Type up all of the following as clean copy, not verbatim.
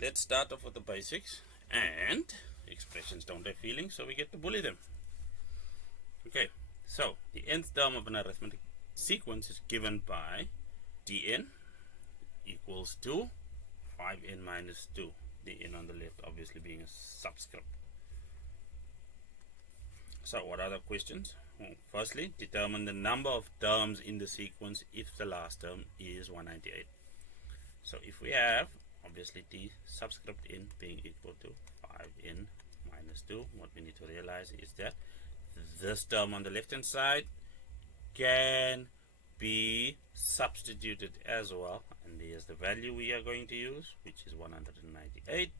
Let's start off with the basics, and expressions don't have feelings, so we get to bully them. Okay, so the nth term of an arithmetic sequence is given by dn equals to 5n minus 2, the n on the left obviously being a subscript. So what are the questions? Well, firstly, determine the number of terms in the sequence if the last term is 198. So if we have obviously the subscript n being equal to 5n minus 2, what we need to realize is that this term on the left hand side can be substituted as well, and there's the value we are going to use, which is 198.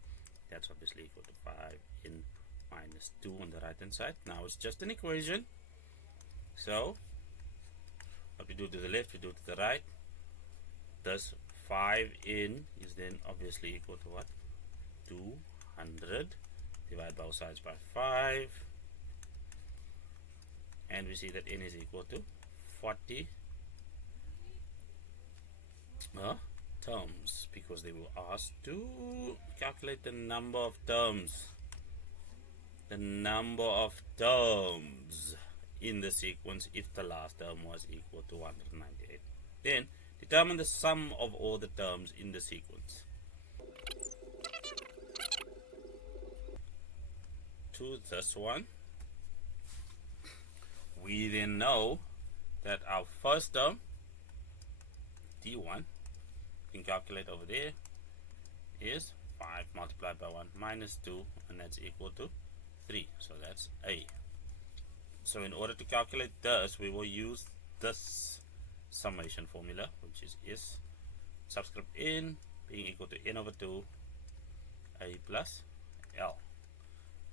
That's obviously equal to 5n minus 2 on the right hand side. Now it's just an equation, so what we do to the left we do to the right. This 5n is then obviously equal to what? 200. Divide both sides by 5, and we see that n is equal to 40 terms, because they were asked to calculate the number of terms. The number of terms in the sequence if the last term was equal to 198. Then determine the sum of all the terms in the sequence. To this one, we then know that our first term, d1, we can calculate over there, is 5 multiplied by 1 minus 2, and that's equal to 3. So that's a. So in order to calculate this, we will use this summation formula, which is s subscript n being equal to n over 2 a plus l,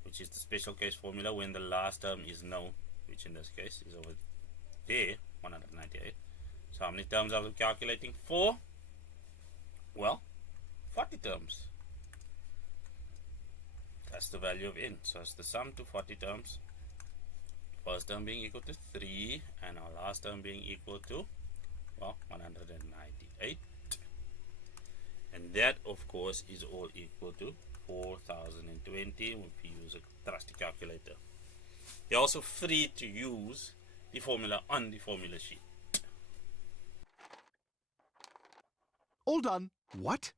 which is the special case formula when the last term is known, which in this case is over there, 198. So how many terms are we calculating for? Well, 40 terms. That's the value of n. So it's the sum to 40 terms. First term being equal to 3, and our last term being equal to, well, 198. And that, of course, is all equal to 4020 if you use a trusty calculator. You're also free to use the formula on the formula sheet. All done. What?